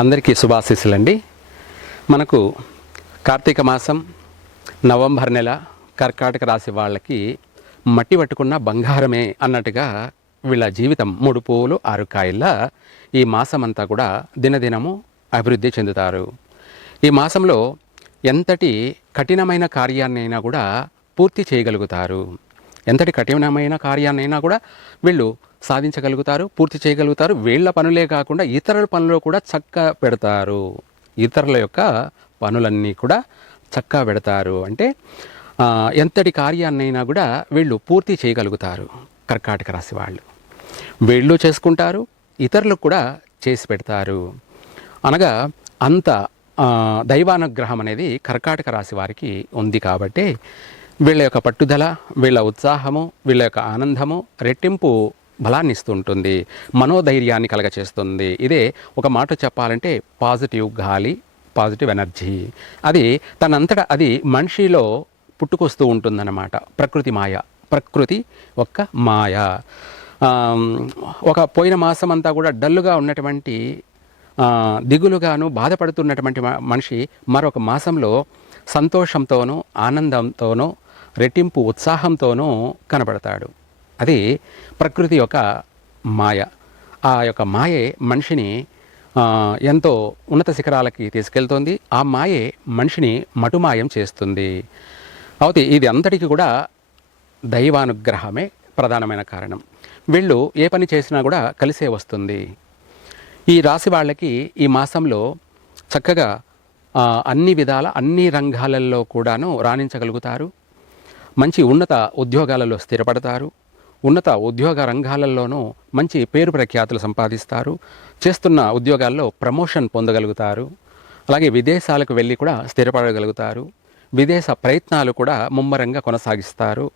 అందరికీ శుభాశీస్సులండి. మనకు కార్తీక మాసం నవంబర్ నెల కర్కాటక రాశి వాళ్ళకి మట్టి పట్టుకున్న బంగారమే అన్నట్టుగా వీళ్ళ జీవితం 3 పువ్వులు 6 కాయల్లా ఈ మాసం అంతా కూడా దినదినము అభివృద్ధి చెందుతారు. ఈ మాసంలో ఎంతటి కఠినమైన కార్యాన్నైనా కూడా పూర్తి చేయగలుగుతారు. ఎంతటి కఠినమైన కార్యాన్నైనా కూడా వీళ్ళు సాధించగలుగుతారు, పూర్తి చేయగలుగుతారు. వీళ్ళ పనులే కాకుండా ఇతరుల పనులు కూడా చక్కగా పెడతారు. ఇతరుల యొక్క పనులన్నీ కూడా చక్కగా పెడతారు. అంటే ఎంతటి కార్యాన్నైనా కూడా వీళ్ళు పూర్తి చేయగలుగుతారు. కర్కాటక రాశి వాళ్ళు వీళ్ళు చేసుకుంటారు, ఇతరులకు కూడా చేసి పెడతారు. అనగా అంత దైవానుగ్రహం అనేది కర్కాటక రాశి వారికి ఉంది. కాబట్టి వీళ్ళ యొక్క పట్టుదల, వీళ్ళ ఉత్సాహము, వీళ్ళ యొక్క ఆనందము రెట్టింపు బలాన్ని ఇస్తుంటుంది, మనోధైర్యాన్ని కలగచేస్తుంది. ఇదే ఒక మాట చెప్పాలంటే పాజిటివ్ గాలి, పాజిటివ్ ఎనర్జీ. అది తనంతటా అది మనిషిలో పుట్టుకొస్తూ ఉంటుందన్నమాట. ప్రకృతి మాయ, ప్రకృతి ఒక్క మాయ. ఒక పోయిన మాసం అంతా కూడా డల్లుగా ఉన్నటువంటి దిగులుగాను బాధపడుతున్నటువంటి మనిషి మరొక మాసంలో సంతోషంతోనూ ఆనందంతోనూ రెట్టింపు ఉత్సాహంతోనూ కనబడతాడు. అది ప్రకృతి యొక్క మాయ. ఆ యొక్క మాయే మనిషిని ఎంతో ఉన్నత శిఖరాలకి తీసుకెళ్తుంది. ఆ మాయే మనిషిని మటుమాయం చేస్తుంది. అయితే ఇది అంతటికి కూడా దైవానుగ్రహమే ప్రధానమైన కారణం. వీళ్ళు ఏ పని చేసినా కూడా కలిసే వస్తుంది. ఈ రాశి వాళ్ళకి ఈ మాసంలో చక్కగా అన్ని విధాల అన్ని రంగాలలో కూడాను రాణించగలుగుతారు. మంచి ఉన్నత ఉద్యోగాలలో స్థిరపడతారు. ఉన్నత ఉద్యోగ రంగాలలోనూ మంచి పేరు ప్రఖ్యాతులు సంపాదిస్తారు. చేస్తున్న ఉద్యోగాల్లో ప్రమోషన్ పొందగలుగుతారు. అలాగే విదేశాలకు వెళ్ళి కూడా స్థిరపడగలుగుతారు. విదేశ ప్రయత్నాలు కూడా ముమ్మరంగా కొనసాగిస్తారు.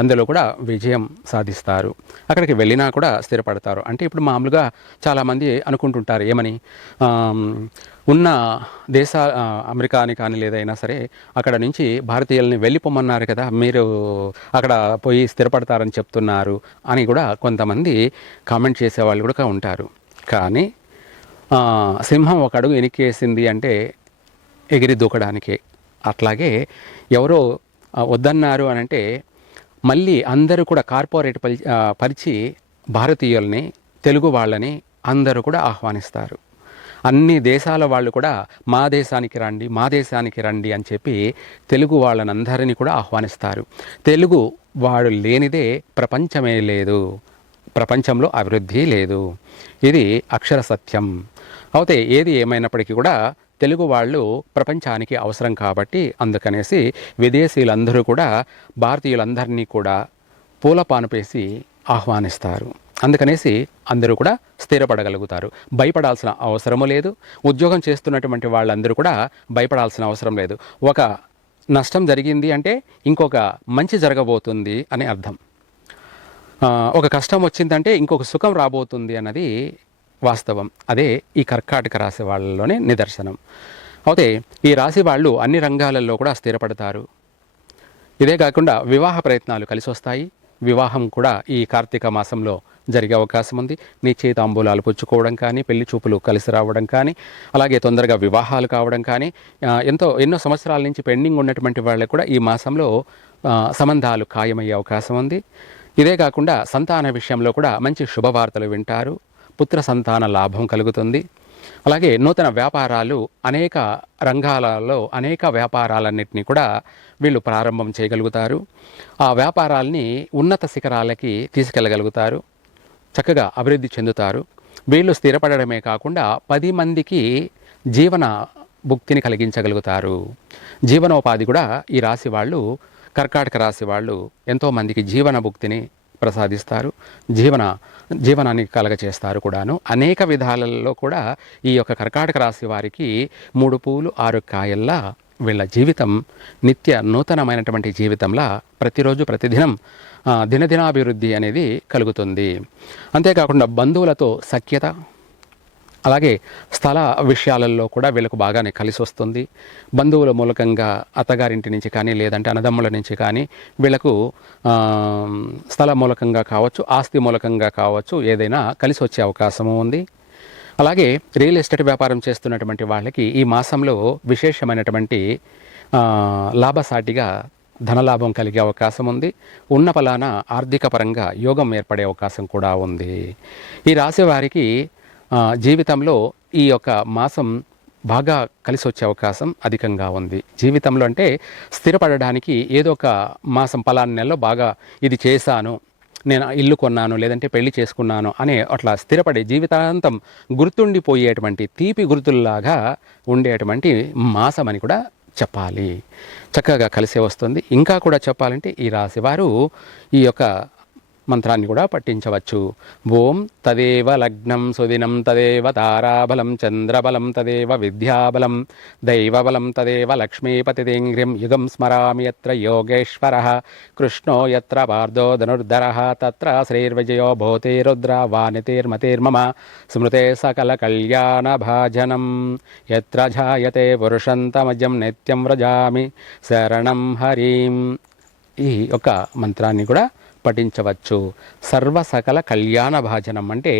అందులో కూడా విజయం సాధిస్తారు. అక్కడికి వెళ్ళినా కూడా స్థిరపడతారు. అంటే ఇప్పుడు మామూలుగా చాలామంది అనుకుంటుంటారు ఏమని, ఉన్న అమెరికాని కానీ లేదైనా సరే అక్కడ నుంచి భారతీయుల్ని వెళ్ళిపోమన్నారు కదా, మీరు అక్కడ పోయి స్థిరపడతారని చెప్తున్నారు అని కూడా కొంతమంది కామెంట్ చేసేవాళ్ళు కూడా ఉంటారు. కానీ సింహం ఒక అడుగు ఎనికేసింది అంటే ఎగిరి దూకడానికే. అట్లాగే ఎవరో వద్దన్నారు అని అంటే మళ్ళీ అందరూ కూడా కార్పొరేట్ పరిచి భారతీయుల్ని, తెలుగు వాళ్ళని అందరూ కూడా ఆహ్వానిస్తారు. అన్ని దేశాల వాళ్ళు కూడా మా దేశానికి రండి, మా దేశానికి రండి అని చెప్పి తెలుగు వాళ్ళని అందరినీ కూడా ఆహ్వానిస్తారు. తెలుగు వాడు లేనిదే ప్రపంచమే లేదు, ప్రపంచంలో అభివృద్ధి లేదు. ఇది అక్షర సత్యం. అయితే ఏది ఏమైనప్పటికీ కూడా తెలుగు వాళ్ళు ప్రపంచానికి అవసరం. కాబట్టి అందుకనేసి విదేశీయులందరూ కూడా భారతీయులందరినీ కూడా పూలపానుపేసి ఆహ్వానిస్తారు. అందుకనేసి అందరూ కూడా స్థిరపడగలుగుతారు. భయపడాల్సిన అవసరము లేదు. ఉద్యోగం చేస్తున్నటువంటి వాళ్ళందరూ కూడా భయపడాల్సిన అవసరం లేదు. ఒక నష్టం జరిగింది అంటే ఇంకొక మంచి జరగబోతుంది అని అర్థం. ఒక కష్టం వచ్చిందంటే ఇంకొక సుఖం రాబోతుంది అన్నది వాస్తవం. అదే ఈ కర్కాటక రాశి వాళ్ళలోనే నిదర్శనం. అయితే ఈ రాశి వాళ్ళు అన్ని రంగాలలో కూడా స్థిరపడతారు. ఇదే కాకుండా వివాహ ప్రయత్నాలు కలిసి వస్తాయి. వివాహం కూడా ఈ కార్తీక మాసంలో జరిగే అవకాశం ఉంది. నిశ్చయితాంబూలాలు పుచ్చుకోవడం కానీ, పెళ్లి చూపులు కలిసి రావడం కానీ, అలాగే తొందరగా వివాహాలు కావడం కానీ, ఎన్నో సంవత్సరాల నుంచి పెండింగ్ ఉన్నటువంటి వాళ్ళకు కూడా ఈ మాసంలో సంబంధాలు ఖాయమయ్యే అవకాశం ఉంది. ఇదే కాకుండా సంతాన విషయంలో కూడా మంచి శుభవార్తలు వింటారు. పుత్ర సంతాన లాభం కలుగుతుంది. అలాగే నూతన వ్యాపారాలు, అనేక రంగాలలో అనేక వ్యాపారాలన్నింటినీ కూడా వీళ్ళు ప్రారంభం చేయగలుగుతారు. ఆ వ్యాపారాల్ని ఉన్నత శిఖరాలకి తీసుకెళ్ళగలుగుతారు. చక్కగా అభివృద్ధి చెందుతారు. వీళ్ళు స్థిరపడమే కాకుండా 10 మందికి జీవన భుక్తిని కలిగించగలుగుతారు. జీవనోపాధి కూడా ఈ రాశి వాళ్ళు, కర్కాటక రాశి వాళ్ళు ఎంతోమందికి జీవన భుక్తిని ప్రసాదిస్తారు. జీవనాన్ని కలగచేస్తారు కూడాను. అనేక విధాలలో కూడా ఈ యొక్క కర్కాటక రాశి వారికి 3 పువ్వులు 6 కాయల్లా వీళ్ళ జీవితం నిత్య నూతనమైనటువంటి జీవితంలా ప్రతిరోజు ప్రతిదినం దినదినాభివృద్ధి అనేది కలుగుతుంది. అంతేకాకుండా బంధువులతో సఖ్యత, అలాగే స్థల విషయాలలో కూడా వీళ్ళకు బాగానే కలిసి వస్తుంది. బంధువుల మూలకంగా అత్తగారింటి నుంచి కానీ, లేదంటే అన్నదమ్ముల నుంచి కానీ వీళ్ళకు స్థల మూలకంగా కావచ్చు, ఆస్తి మూలకంగా కావచ్చు, ఏదైనా కలిసి వచ్చే అవకాశము ఉంది. అలాగే రియల్ ఎస్టేట్ వ్యాపారం చేస్తున్నటువంటి వాళ్ళకి ఈ మాసంలో విశేషమైనటువంటి లాభసాటిగా ధనలాభం కలిగే అవకాశం ఉంది. ఉన్న ఫలాన ఆర్థిక పరంగా యోగం ఏర్పడే అవకాశం కూడా ఉంది. ఈ రాశి వారికి జీవితంలో ఈ యొక్క మాసం బాగా కలిసి వచ్చే అవకాశం అధికంగా ఉంది. జీవితంలో అంటే స్థిరపడడానికి ఏదో ఒక మాసం ఫలానా నెలలో బాగా ఇది చేశాను, నేను ఇల్లు కొన్నాను, లేదంటే పెళ్లి చేసుకున్నాను అనే అట్లా స్థిరపడే జీవితాంతం గుర్తుండిపోయేటువంటి తీపి గుర్తుల్లాగా ఉండేటువంటి మాసం అని కూడా చెప్పాలి. చక్కగా కలిసే వస్తుంది. ఇంకా కూడా చెప్పాలంటే ఈ రాశి వారు ఈ యొక్క మంత్రాన్ని కూడా పఠించవచ్చు. ఓం తదేవ లగ్నం సుదినం తదేవ తారాబలం చంద్రబలం తదేవ విద్యాబలం దైవబలం తదేవ లక్ష్మీపతిదేంగ్రిం యుగం స్మరామి యత్ర యోగేశ్వరః కృష్ణో యత్ర పార్థో ధనుర్ధరః తత్ర శ్రీర్విజయో భూతే రుద్ర వానితిర్మతిర్మమ స్మృతే సకల కళ్యాణ భాజనం యత్ర జాయతే పురుషంతమజం నిత్యం వ్రజామి శరణం హరిం. ఈ యొక్క మంత్రాన్ని కూడా పఠించవచ్చు. సర్వ సకల కళ్యాణ భాజనం అంటే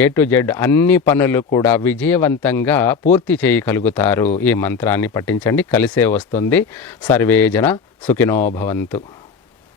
ఏ టు జెడ్ అన్ని పనులు కూడా విజయవంతంగా పూర్తి చేయగలుగుతారు. ఈ మంత్రాన్ని పఠించండి, కలిసే వస్తుంది. సర్వే జన సుఖినో భవంతు.